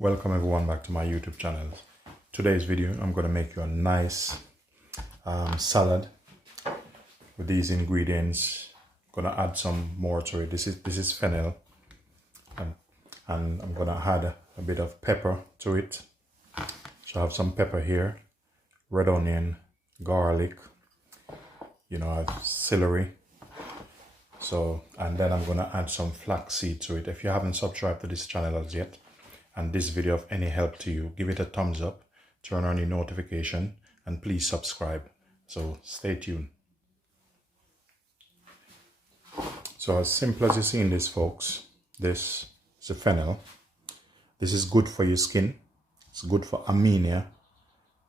Welcome everyone back to my YouTube channel. Today's video I'm going to make you a nice salad with these ingredients. I'm going to add some more to it. This is fennel and I'm going to add a bit of pepper to it. So I have some pepper here, red onion, garlic, I have celery. So, and then I'm going to add some flaxseed to it. If you haven't subscribed to this channel as yet, and this video of any help to you, give it a thumbs up, turn on your notification, and please subscribe. So stay tuned. So as simple as you see in this, folks, this is a fennel. This is good for your skin. It's good for anemia,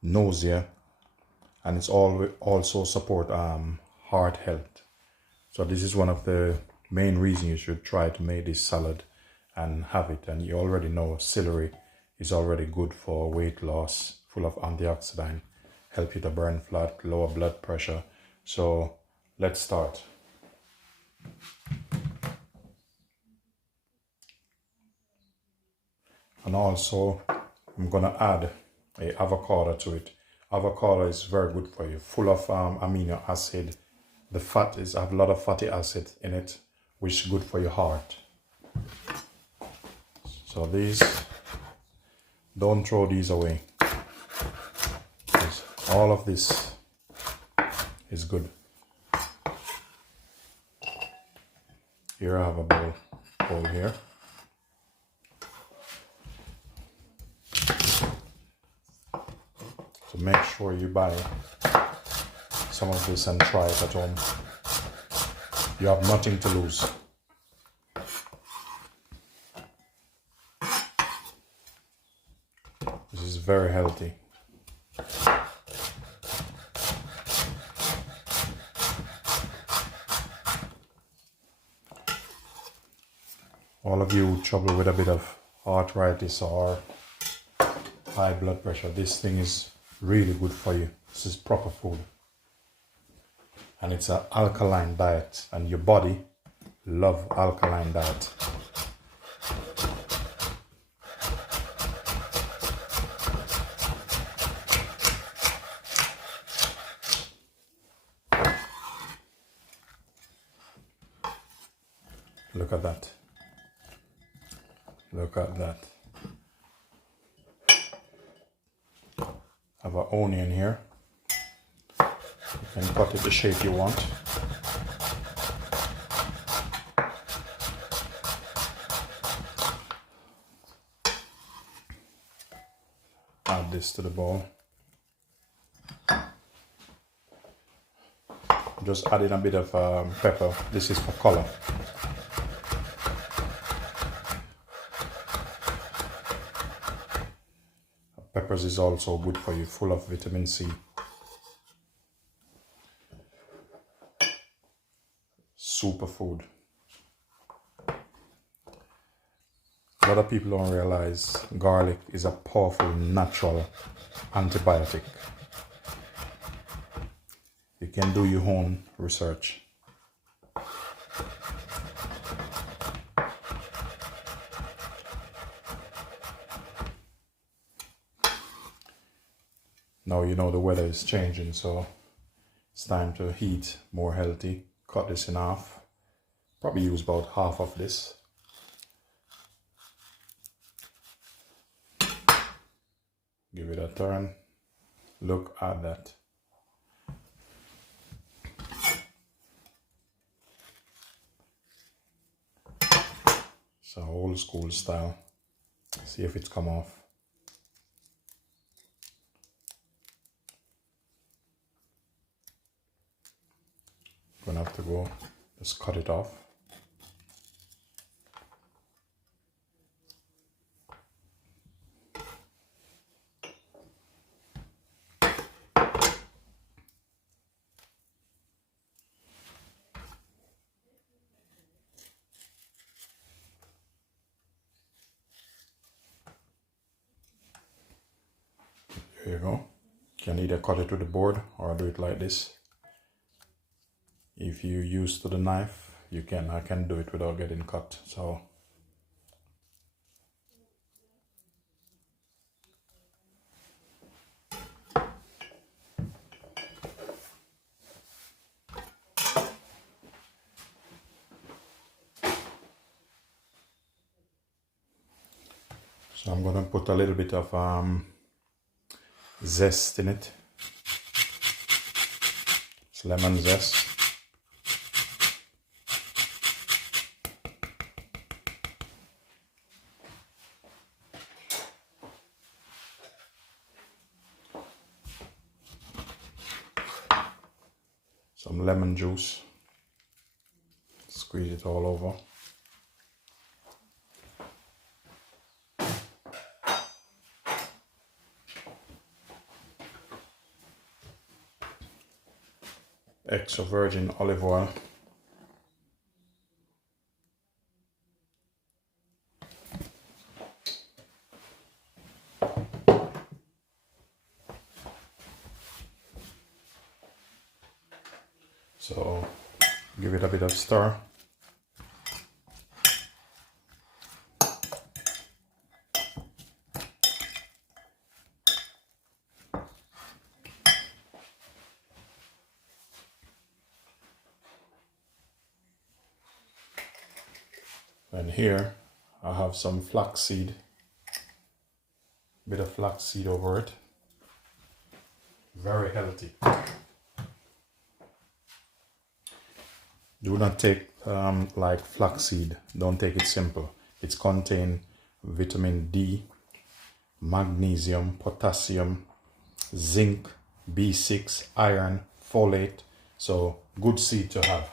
nausea, and it's also support heart health. So this is one of the main reasons you should try to make this salad and have it. And you already know celery is already good for weight loss, full of antioxidant, help you to burn fat, lower blood pressure. So let's start. And also I'm gonna add a avocado to it. Avocado is very good for you, full of amino acid. The fat have a lot of fatty acid in it, which is good for your heart. So these, don't throw these away. All of this is good. Here I have a bowl here. So make sure you buy some of this and try it at home. You have nothing to lose. This is very healthy. All of you who trouble with a bit of arthritis or high blood pressure, this thing is really good for you. This is proper food. And it's an alkaline diet, and your body loves alkaline diet. Look at that. Look at that. I have an onion here. You can cut it the shape you want. Add this to the bowl. Just adding a bit of pepper. This is for color. Peppers is also good for you, full of vitamin C. Superfood. A lot of people don't realize garlic is a powerful natural antibiotic. You can do your own research. Now you know the weather is changing, so it's time to eat more healthy. Cut this in half. Probably use about half of this. Give it a turn. Look at that. It's an old school style. See if it's come off. Gonna have to go just cut it off. There you go. You can either cut it with the board or do it like this. If you're used to the knife, I can do it without getting cut. So So I'm gonna put a little bit of zest in it. It's lemon zest. Some lemon juice. Squeeze it all over. Extra virgin olive oil. So give it a bit of stir. And here I have some flaxseed, bit of flaxseed over it. Very healthy. Do not take like flaxseed, don't take it simple. It's contain vitamin D, magnesium, potassium, zinc, B6, iron, folate. So good seed to have.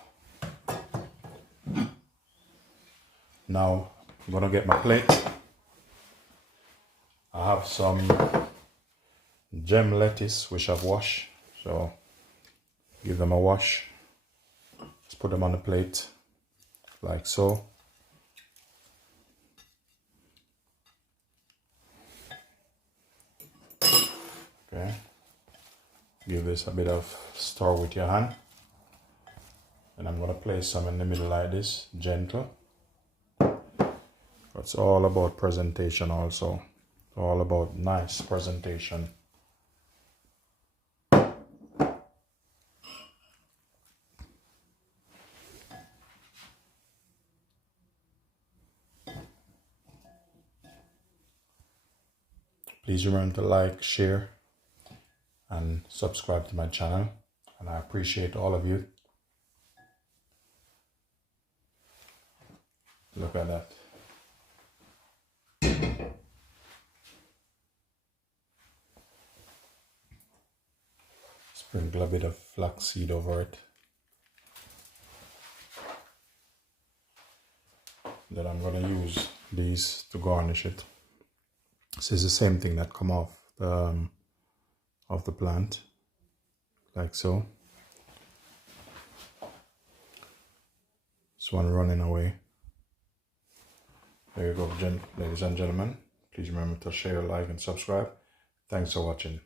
Now I'm gonna get my plate. I have some gem lettuce which I've washed, so give them a wash. Let's put them on the plate like so. Okay, give this a bit of stir with your hand, and I'm gonna place some in the middle like this, gentle. It's all about presentation also. All about nice presentation. Please remember to like, share, and subscribe to my channel. And I appreciate all of you. Look at that. Sprinkle a bit of flaxseed over it. Then I'm going to use these to garnish it. This is the same thing that come off the plant, like so. This one running away. There you go, ladies and gentlemen. Please remember to share, like, and subscribe. Thanks for watching.